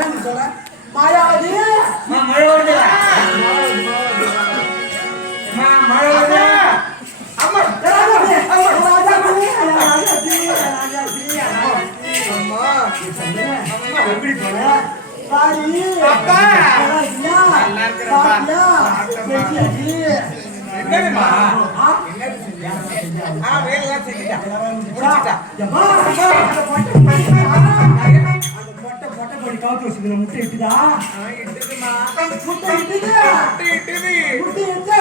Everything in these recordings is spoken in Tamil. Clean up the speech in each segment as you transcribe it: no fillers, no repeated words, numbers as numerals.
ஏன்னு சொல்ற மாயாவதி மழை வருது மழை வருது அம்மா எப்படி போற பாடி அப்பா நல்லா இருக்கறப்பா என்னமா வேலை செஞ்சிட்டா முடிச்சிட்டா மொட்டை போடி காத்து வச்சுக்கிற முட்டை இட்டுதா இட்டுதுமா முட்டை இட்டுது முட்டை இட்டு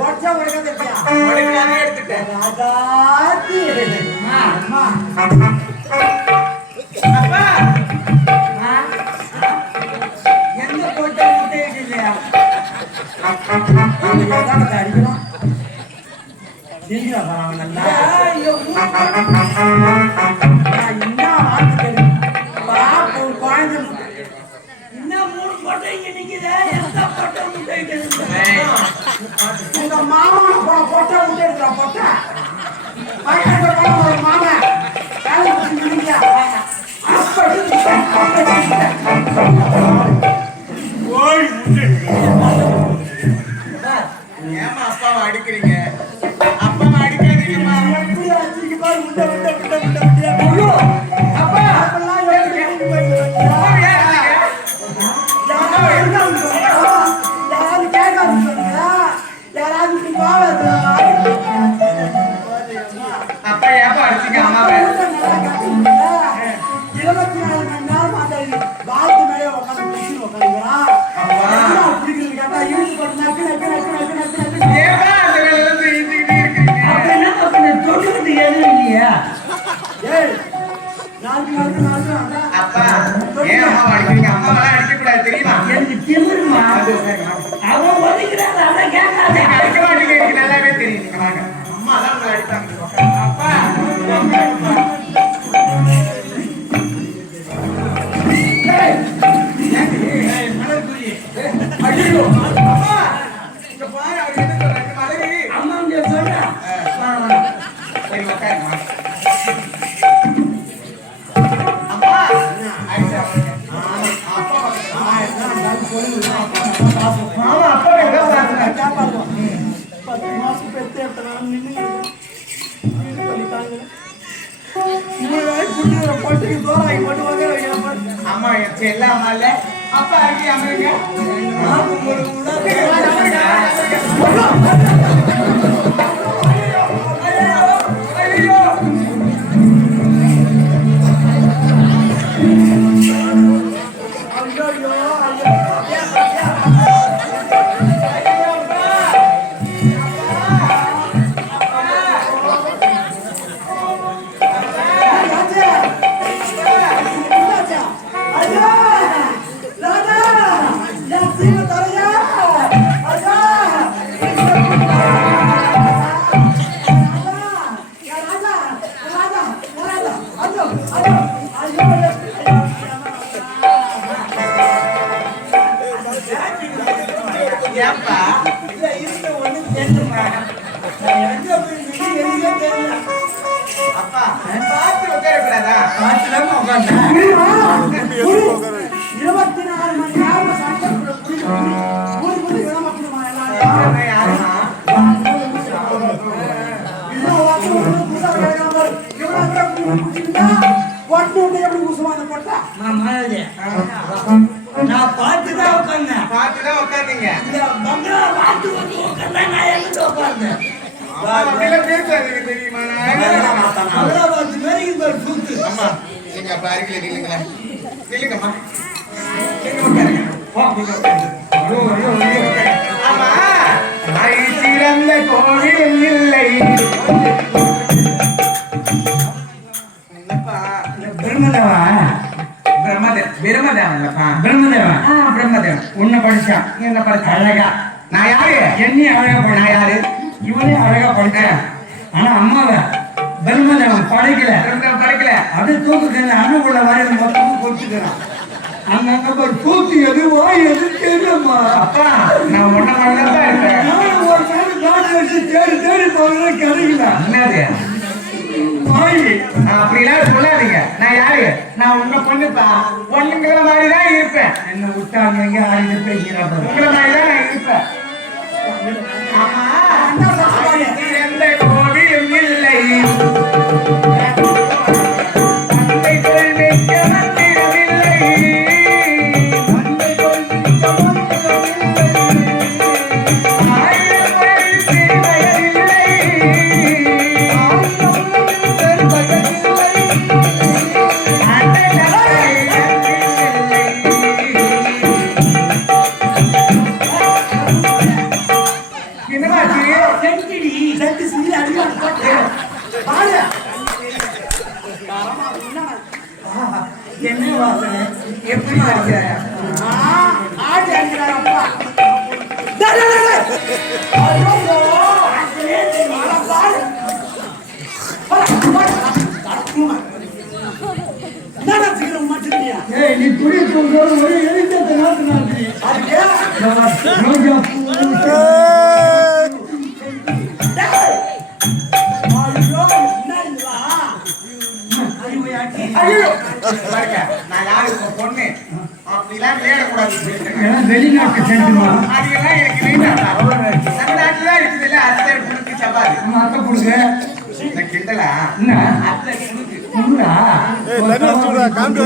உடச்சா உடைக்காத இருக்கியா உடைக்காதே எடுத்துட்டேன் ராஜாத்தி அம்மா அப்பா எந்த போட்டா முட்டை இட்டுலையா அடிக்கலாம் நீங்களா பரவாங்க நல்லா என்ன வார்த்தை பாப்பு குழந்தை இன்னும் 3 போட்டோ இங்க நிக்குது எந்த போட்டோ முட்டை இட்டுது உங்க மாமா போட்டோ முட்டை எடுக்கிறா போட்டா ஒரு மாமா வேலை செஞ்சுருக்கீங்க ஓய் ஏமா அப்பாவை அடிக்கிறீங்க அப்பாவை அடிக்காதீங்கம்மா எப்படி அடிச்சிருக்கு பாரு முட்டை முட்டை முட்டை முட்டை முட்டை அப்பா அப்பெல்லாம் யாரும் கேட்காது யாராவது அப்பா ஏப்பா அடிச்சீங்க அம்மாவை 24 மணி நேரம் அந்த வாழ்த்து மேலே உட்காந்து உட்காந்துக்கிறான் பிடிக்கிறது கேட்டா இழுத்து போட்டு நக்கு நக்கு நக்கு நக்கு நக்கு நக்கு ஏப்பா அந்த வேலையில இருந்து இழுத்துக்கிட்டே இருக்கீங்க அப்படின்னா தொடுறது எதுவும் இல்லையா ஏய் நாளைக்கு அப்பா ஏன் அம்மாவை அடிக்கிறீங்க அம்மாவெல்லாம் அடிக்கக்கூடாது தெரியுமா எனக்கு திமிருமா அவன் ஒதுக்கிறான் அதை கேட்காத அடிக்க மாட்டீங்க எனக்கு நல்லாவே தெரியும் நீங்க வாங்க அம்மா தான் உங்களை அடிப்பாங்க அப்பா ஐயோ அப்பா இங்க பாரு அவர் என்ன சொல்றாரு மலரி அம்மா இங்க சொல்றா சரி உட்காருங்க அப்பா ஐயா அப்பா மாமா அப்பா எங்க பாருங்க கேட்பாங்க 10 மாசம் பெத்து எடுத்தனால நின்று பொட்டுக்கு தோறாகி போட்டு வகர வைக்கிறேன் அம்மா செல்ல அம்மா இல்ல அப்பா இருக்கு அம்மாங்க ஏப்பா இல்ல இருந்த ஒண்ணு தெரியுமா எங்க தெரியல அப்பா பார்த்து உட்கார கூடாதா பார்த்து தான் உட்கார்ந்தேன் 24 மணி நேரம் சாப்பிட்டு குடி விடமாட்டோமா எல்லாரும் யாருமா நான் பார்த்துதான் உட்கார்ந்தேன் பார்த்துதான் உட்கார்ந்தீங்க இந்த பங்களா பார்த்து வந்து உட்கார்ந்தேன் நான் எங்கிட்ட உட்கார்ந்தேன் அப்படிலாம் பேசாதீங்க தெரியுமா பங்களா பார்த்து மேலே சூத்து அம்மா நீங்க பாருங்களே நில்லுங்களா நில்லுங்கம்மா நீங்க உட்காருங்க நீங்க உட்காருங்க ஆமா சிறந்த கோவில் இல்லை பிரம்மதேவன் உன்னை படிச்சான் என்ன படிச்ச அழகா நான் யாரு என்னையும் அழகா நான் யாரு இவனே அழகா படிச்சேன் ஆனா அம்மாவை பிரம்மதேவன் படைக்கல அது தூக்குது அணுக்குள்ள வாயில மொத்தமும் கொச்சுக்கிறான் அங்க ஒரு தூக்கி எது வாய் எது தெரியலம்மா அப்பா நான் ஒன்ன மாதிரிதான் இருக்கேன் ஒரு சைடு காடு வச்சு தேடி போறது கிடைக்கல என்னது அப்படிலாம் சொல்லாதீங்க நான் யாரு நான் உன்ன பொண்ணுப்பா பொண்ணுங்கிற மாதிரிதான் இருப்பேன். என்ன விட்டா அங்க ஆறு பேசுறேன். உங்களை மாதிரி தான் நான் இருப்பேன். ஆமா, எந்த கோவிலும் இல்லை. என்ன வாசனை எப்படி நீ துணி ஒரு எழுத்த நாட்டு வெளிநாட்டு சென்றுமா அதெல்லாம் எனக்கு நம்ம நாட்டுல இருக்குது இல்ல அத்தை புடுக்கு சப்பாத்தி அத்தை புடுக்கு கிண்டலா என்ன அத்தை புடுக்கு காம்பி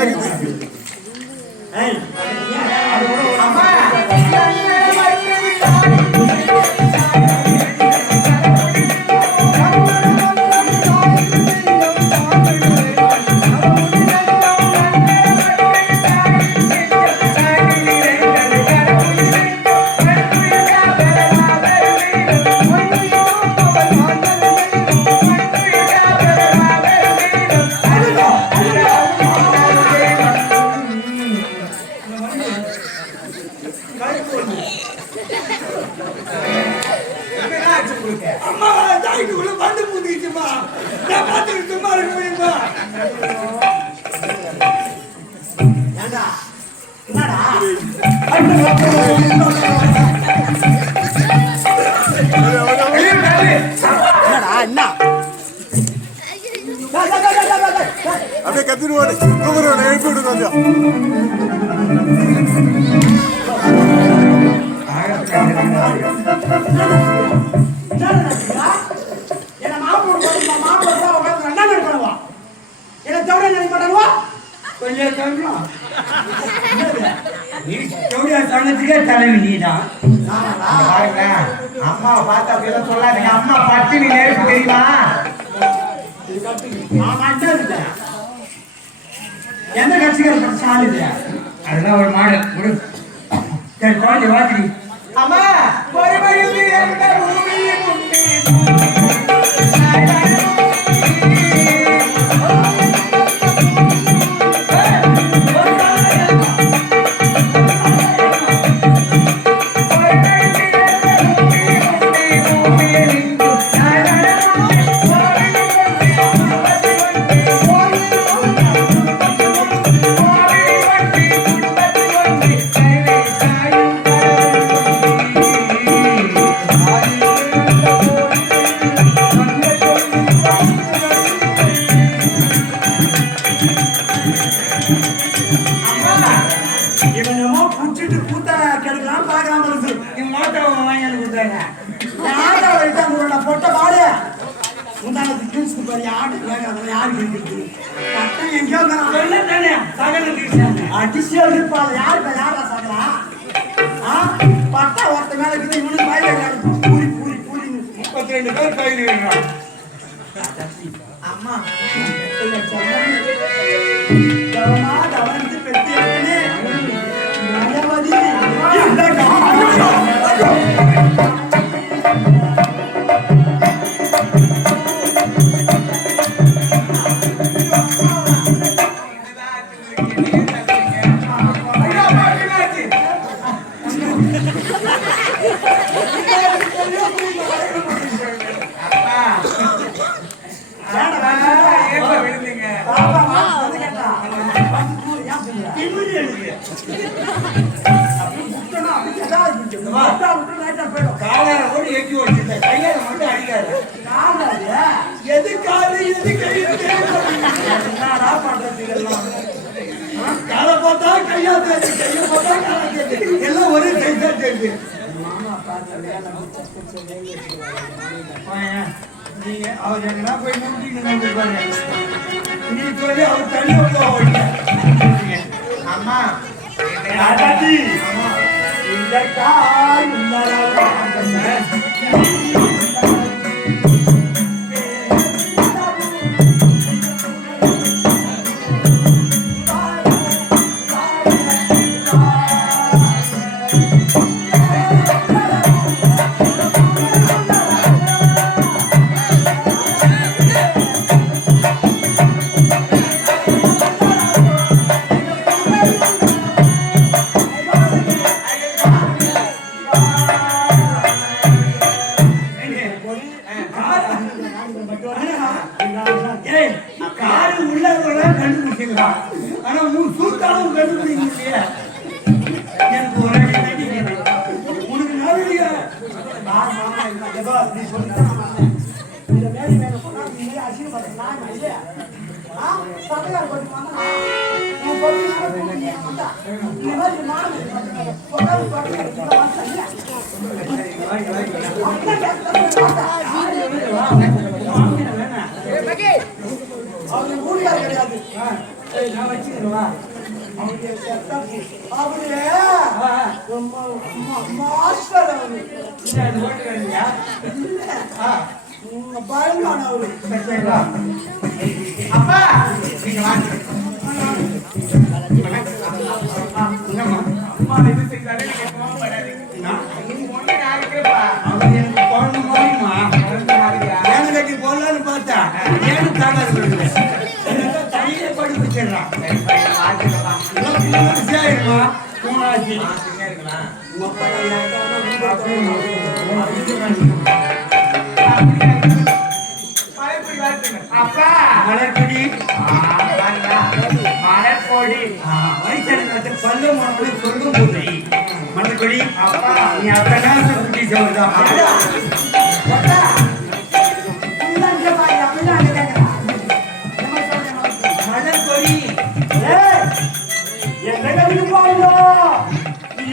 அம்மா அப்படியே கத்திடுவாரு எழுப்பி விடு கொஞ்சம் தலைவி நீதான் அம்மா பார்த்து அப்படியெல்லாம் சொல்லாதீங்க. அம்மா பட்டினி நேருக்கு தெரியுமா? எந்த கட்சிக்கார சாலுது அதெல்லாம் ஒரு மாடல் ஒரு குழந்தை வாசி அம்மா அடிஷியல் இருப்பாள் யாருக்கா யாரா சாகலா பட்டா ஒருத்த மேல இருக்குது இவனுக்கு பயிர் பூரி பூரி பூரி 32 பேர் பயிர் அம்மா கவனித்து பெற்று நல்லபடி எதுக்காக இருக்கு. மாமா பார்த்தாலே நம்ம சக்கரை வேக வச்சுருவாங்க. நீங்க அவர் எங்கன்னா போய் நம்பிக்கை பாரு. நீ சொல்லி அவர் தள்ளி போக அம்மா அதாச்சி இந்த கால் காரு உள்ளவங்கள கண்டுபிடிச்சிங்களா? ஆனா உன் சூத்தாலும் கண்டுபிடிக்க எனக்கு ஒரு உனக்கு நல்ல நான் வச்சுக்கிறவா அப்பா அம்மா இது செய்தாலே நீங்க கோவப்படாதீங்க. ஒண்ணு நான் இருக்கிறப்பா. எனக்கு குழந்தை மாதிரிமா ஏன்னு கட்டி போடலான்னு பார்த்தா ஏன்னு தாக்காது தனியே படிப்பிச்சிடறான் ஆயிருமா மூணாச்சு அப்பா மலர்கொடி மலர்கொடி வயசு பல்ல மனப்படி சொல்லும் போது மலர்கொடி அப்பா நீ அப்பதான் குட்டி சொல்லுதான் மலர்கொடி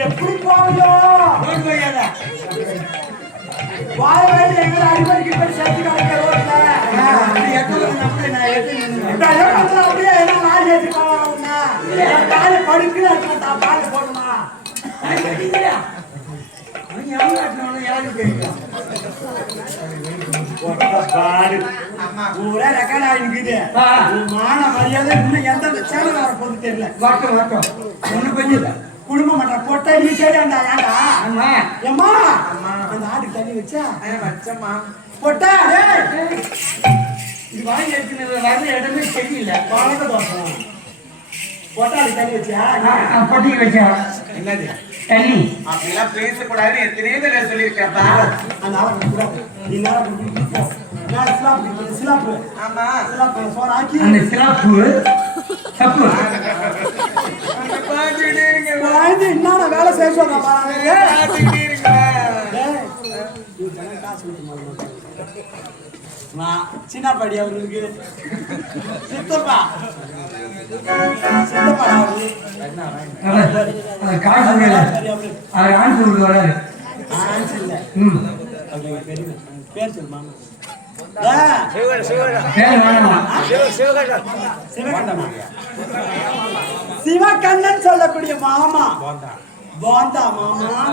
எப்படி போவியோ வாய் வாய் எங்களை அடிப்படைக்கு போய் சேர்த்து கிடைக்கிற ரோட்ல அப்படியே என்ன நாள் ஏற்றுக்காங்க காலை படுக்கல பால் போடுமா ஊரே ரெக்கார்ட் ஆகிக்குது மான மரியாதை இன்னும் எந்த சேனல் வர போது தெரியல வாட்டம் வாட்டம் ஒண்ணு கொஞ்சம் குடும்பம் மற்ற பொட்டை நீ சரியாண்டா ஏண்டா அம்மா ஏம்மா அந்த ஆட்டுக்கு தண்ணி வச்சா வச்சம்மா பொட்டா இது வாங்கி எடுத்துன்னு வர இடமே தெரியல பழக்க தோசம் பொட்டாளுக்கு தண்ணி வச்சியா பொட்டிக்கு வச்சா என்னது தண்ணி அப்படிலாம் பேசக்கூடாது எத்தனையோ தடவை சொல்லியிருக்கேன்ப்பா அந்த ஆளை கூட நீ நேரம் சிலாப்பு ஆமா சிலாப்பு சோறு ஆக்கி அந்த சிலாப்பு தப்பு குழந்தை என்னடா வேலை செய்ய சொல்ற சின்ன படி அவருக்கு சித்தப்பா சித்தப்பா அவரு காசு கொடுக்கல அது ஆன்சு கொடுக்க வராது பேர் சொல்லுமா சிவகண்ணன் சொல்லக்கூடிய மாமா போந்தா மாமா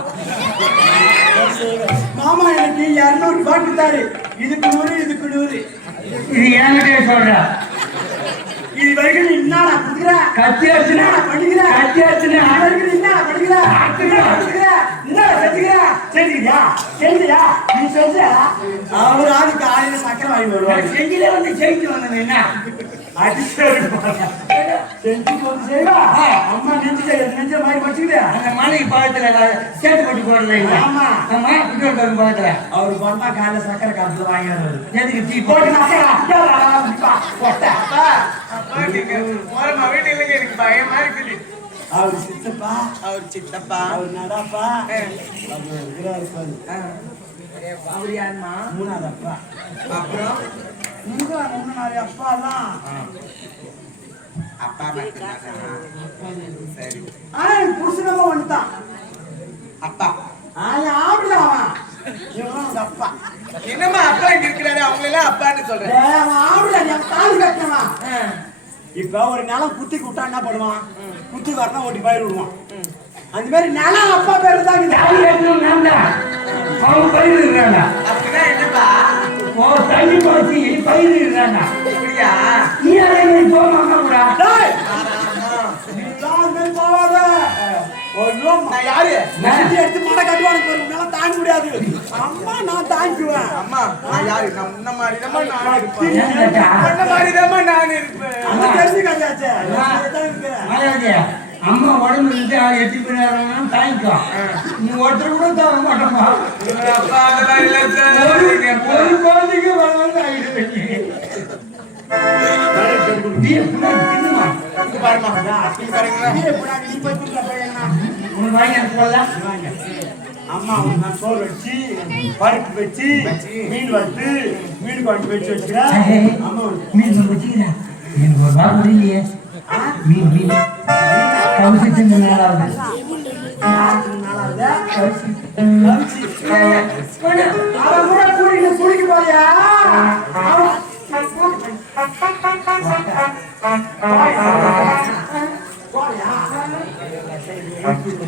மாமா எனக்கு 200 ரூபாய் கொடுத்தாரு இதுக்கு 100 இதுக்கு 100 இது என்கிட்ட சொல்ற இது வரைக்கும் என்னடா குடுக்குற கத்தி வச்சுனா படிக்கிற கத்தி வச்சுனா வரைக்கும் என்ன படிக்கிற என்ன செஞ்சுக்கிறியா செஞ்சியா நீ செஞ்சா அவர் ஆளுக்கு ஆளுங்க சக்கரை வாங்கி வருவாங்க செஞ்சிலே வந்து செஞ்சு வந்தது என்ன அடிச்சு செஞ்சு வந்து செய்வா அம்மா நெஞ்ச மாதிரி வச்சுக்கிட்டு அந்த மலைக்கு பக்கத்துல சேட்டு போட்டு போடுறது ஆமா ஆமா குட்டோல் தரும் பக்கத்துல அவரு பண்ணா காலைல சக்கரை காலத்துல வாங்கிடுறாரு எதுக்கு டீ போட்டு பயமா இருக்குது. அவரு சித்தப்பா அவர் சித்தப்பா அவர் நடாப்பா அவர் யாருமா? மூணாவது அப்பா அப்புறம் இன்னும் நிறைய அப்பா எல்லாம் அப்பா மட்டும்தானா? சரி ஆனா எனக்கு புருஷனமா வந்துட்டான் அப்பா எல்லாம் அப்பான்னு சொல்றேன். ஆம்பளை என் காலு கட்டினவன். இப்ப ஒரு நிலம் குத்தி விட்டா என்ன பண்ணுவான்? குத்தி வரணும் ஓட்டி பயிர் விடுவான். அந்த மாதிரி நிலம் அப்பா பேரு தான் அவங்க பயிர் இருக்காங்க. அப்படின்னா என்னப்பா? தண்ணி பாய்ச்சி பயிர் இருக்காங்க. அப்படியா? நீ அதே மாதிரி போவாங்க கூட. போவாத நான் யாரு? எடுத்து மடை கட்டுவானுக்கு ஒரு தாங்க முடியாது. அம்மா நான் தாங்கிக்குவேன். அம்மா நான் யாரு? நான் முன்ன மாதிரிதான் நான் இருப்பேன். முன்ன மாதிரிதான் நான் இருப்பேன். அது தெரிஞ்சுக்காச்சாச்சே. அம்மா உடம்பு இருந்து 8 மணி நேரம் தாங்கிக்கோ. நீ ஒருத்தர் கூட தாங்க மாட்டோமா? அப்பா அதெல்லாம் இல்ல சார். ஒரு குழந்தைக்கு வரணும்னு ஆகிடுவேன். பாருமா உனக்கு வாங்கி எனக்கு போடலாம். அம்மா நான் சோறு வச்சு பருப்பு வச்சு மீன் வறுத்து மீன் குழம்பு வச்சு வச்சுக்கிறேன். அம்மா மீன் வச்சுக்கிறேன். எனக்கு ஒரு வாரம் முடியலையே. மீன் மீன் கவுசி சின்ன நாளாவது அவன் கூட கூட்டிட்டு குளிக்க போறியா?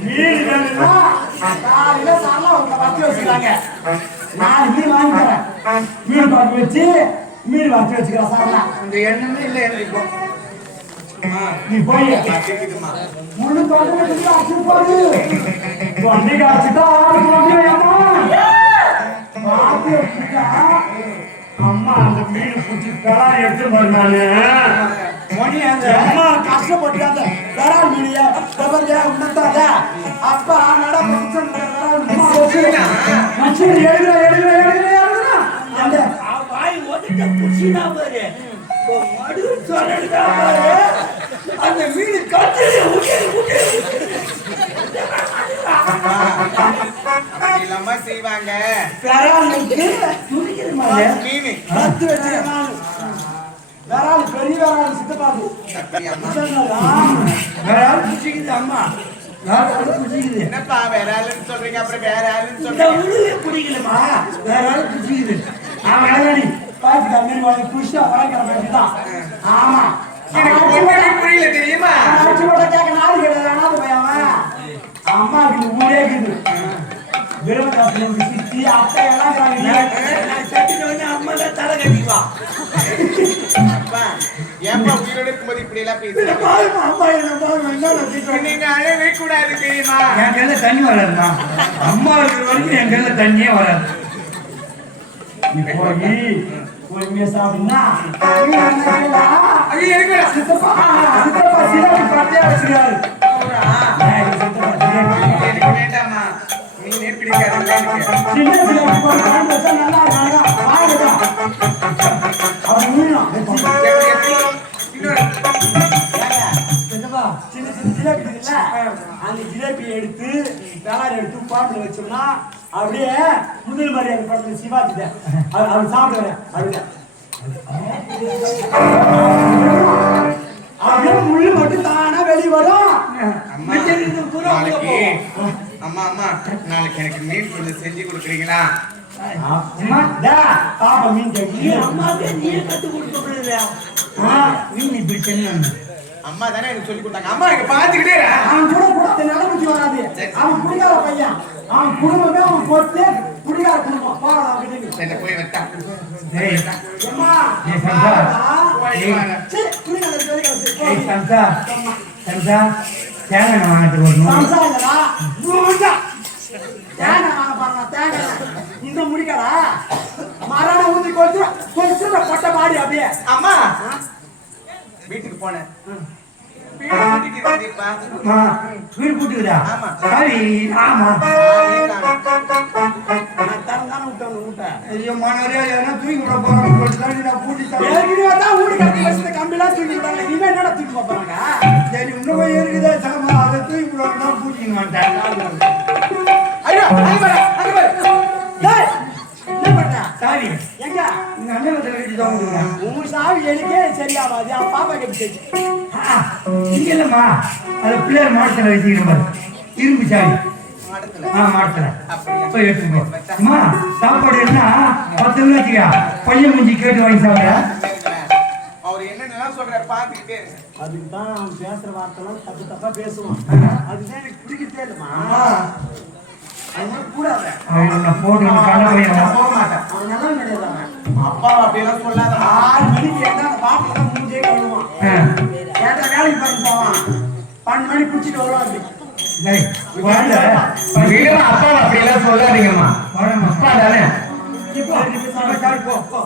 மீன் வேணும்னா காலையில சாயங்காலம் உங்களை வச்சு வச்சுக்கிறாங்க. 4 மீன் வாங்கி தரேன். மீன் குழம்பு வச்சு மீன் வச்சு வச்சுக்கிறேன். சாயங்காலம் அந்த எண்ணமே இல்ல எனக்கு இப்போ. நீ போய் கேக்குதுமா? முழு குழம்பு அடிச்சு போடு. குழந்தைக்கு அடிச்சுட்டா அம்மா அந்த மீன் பிடிச்சி பெறால் எடுத்து நானு அம்மா கஷ்டப்பட்டு அந்த பெறால் மீனிய உணர்த்தாத அப்பா நட அந்த வாய் ஒதுக்க புடிச்சினா பாரு அந்த மீன் கத்து இல்லாம செய்வாங்க. மீன் கத்து வச்சிருக்கான். வேறாள் பெரிய வேறாள் சித்தப்பாது வேறாள் குச்சிக்குது. அம்மா குச்சிக்குது. என்னப்பா வேற ஆளுன்னு சொல்றீங்க, அப்புறம் வேற ஆளுன்னு சொல்றீங்க. குடிக்கலமா வேறாள் குச்சிக்குது. அவன் கல்யாணி பாத்துக்கா மீன் வாங்கி குடிச்சா பழக்கிற பேசிதான். ஆமா எனக்கு ஒண்ணுமே புரியல தெரியுமா? அடிச்சு போட்ட கேட்க நாடு கிடையாது. அனாத பையன் அம்மாவுக்கு ஊரே இருக்குது. சித்தி அப்பா எல்லாம் அம்மா தான் தலை கட்டிக்குவா. ஏன்பா உயிரோட இருக்கும்போது இப்படி எல்லாம் பேசுறீங்க? அம்மா என்ன நீங்க அழவே கூடாது தெரியுமா? என் கையில தண்ணி வராதுமா. அம்மா இருக்கிற வரைக்கும் என் கையில தண்ணியே வராது. நீ போய் பொறுமையா சாப்பிடுனா சித்தப்பா சிறப்பு பட்டையா வச்சிருக்காரு. எனக்கு வேண்டாமா, மீனே பிடிக்காது. சின்ன சிறப்பு நல்லா இருக்காங்க. அப்படி மீனும் சின்ன சின்ன ஜிலேபி இருக்குல்ல, அந்த ஜிலேபி எடுத்து வெளாரி எடுத்து பாம்புல வச்சோம்னா அப்படியே முதல் மாதிரி அந்த படத்துல சிவாஜி அவர் சாப்பிடுவாரு. அப்படியே முள்ளு மட்டும் தானா வெளியே வரும். அம்மா அம்மா நாளைக்கு எனக்கு மீன் கொஞ்சம் செஞ்சு கொடுக்குறீங்களா? பாப்பா மீன் அம்மாவே நீ கத்து கொடுக்க மீன் இப்படி செஞ்சு அம்மா தானே எனக்கு சொல்லி கொடுத்தாங்க. அம்மா இங்க பாத்துக்கிட்டே அவன் கூட கூட நடமுச்சி வராது. அவன் குடிக்காத பையன். அவன் குடும்பமே அவன் பொறுத்து குடிக்காத குடும்பம். என்ன போய் வெட்டா இந்த முடிக்கடா மரண ஊதி கொச்சு கொட்ட மாடி அப்படியே. அம்மா வீட்டுக்கு போனேன். வீடு கூட்டுக்குதா? ஆமா. சரி ஆமா. ஐயோ மனோரியா என்ன தூக்கி விட போறாங்க. பூட்டி கம்பிலாம் தூக்கி விட்டாங்க. இனிமே என்னடா தூக்கி போறாங்க? சரி இன்னும் இருக்குதா சாமா அதை தூக்கி விட பூட்டிங்க மாட்டேன். ஐயோ என்ன பண்ண சாரி எங்க இந்த அண்ணன் கட்டி தான் உன் சாவி எனக்கே சரியாவாது. அவன் பாப்பா கட்டி இல்லம்மா அது பிள்ளையார் மாடத்துல வச்சுக்கிற மாதிரி இரும்பு சாவி. மாடத்துல மாட்டுறேன் போய் எடுத்துக்கோ அம்மா சாப்பாடு என்ன 10 வச்சுக்கா பையன் முஞ்சி கேட்டு வாங்கி சாப்பிட அவர் என்னென்னலாம் சொல்றாரு பாத்துக்கிட்டே இருங்க. அதுக்கு தான் அவன் பேசுற வார்த்தைலாம் தப்பு தப்பா பேசுவான் அதுதான் எனக்கு பிடிக்கவே இல்லைம்மா அது மாதிரி கூடாது அவன் உன்னை போட்டு கடை பையன் போக மாட்டேன். அவன் நல்லா கிடையாது அவன் அப்பா அப்படியெல்லாம் சொல்லாத. 6 மணிக்கு ஏன்னா அந்த பாப்பில் தான் மூஞ்சே கழுவான் கேட்ட வேலைக்கு பாருங்க போவான் 12 மணி பிடிச்சிட்டு வருவான் அப்படி அப்பா அப்படியெல்லாம் சொல்லாதீங்கம்மா அப்பா தானே இப்போ போ